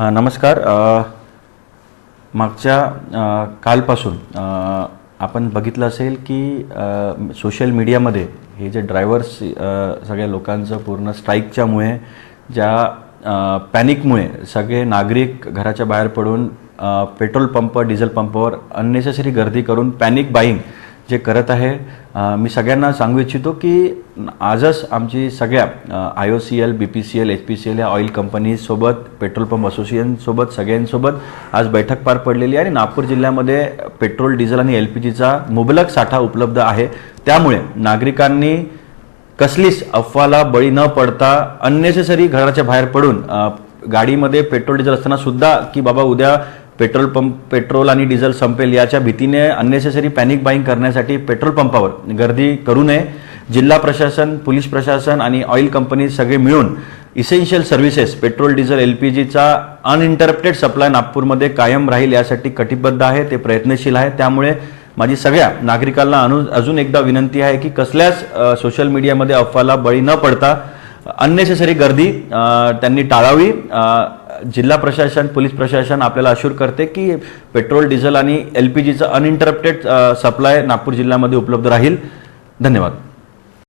नमस्कार. मागच्या कालपासून आपण बघितलं असेल की सोशल मीडियामध्ये हे जे ड्रायव्हर्स सगळ्या लोकांचं पूर्ण स्ट्राईकच्यामुळे ज्या पॅनिकमुळे सगळे नागरिक घराच्या बाहेर पडून पेट्रोल पंप डिझेल पंपावर अननेसेसरी गर्दी करून पॅनिक बाईंग जे करत आहे, मी सगळ्यांना सांगू इच्छितो की आजच आमची सगळ्या IOCL, BPCL, HPCL या ऑइल कंपनीसोबत, पेट्रोल पंप असोसिएशनसोबत सगळ्यांसोबत आज बैठक पार पडलेली आहे आणि नागपूर जिल्ह्यामध्ये पेट्रोल डिझेल आणि LPGचा मुबलक साठा उपलब्ध आहे. त्यामुळे नागरिकांनी कसलीच अफवाला बळी न पडता अननेसेसरी घराच्या बाहेर पडून गाडीमध्ये पेट्रोल डिझेल असताना सुद्धा की बाबा उद्या पेट्रोल आणि डिझेल संपेल याच्या भीतीने अननेसेसरी पॅनिक बाईंग करण्यासाठी पेट्रोल पंपावर गर्दी करू नये. जिल्हा प्रशासन, पोलीस प्रशासन आणि ऑइल कंपनी सगळे मिळून इसेन्शियल सर्व्हिसेस पेट्रोल डिझेल LPGचा अनइंटरप्टेड सप्लाय नागपूरमध्ये कायम राहील यासाठी कटिबद्ध आहे, ते प्रयत्नशील आहे. त्यामुळे माझी सगळ्या नागरिकांना अजून एकदा विनंती आहे की कसल्याच सोशल मीडियामध्ये अफवाला बळी न पडता अननेसेसरी गर्दी त्यांनी टाळावी. जिल्हा प्रशासन, पोलीस प्रशासन आपल्याला अश्युर करते की पेट्रोल डिझेल आणि LPGचा अनइंटरप्टेड सप्लाय नागपूर जिल्ह्यामध्ये उपलब्ध राहील. धन्यवाद.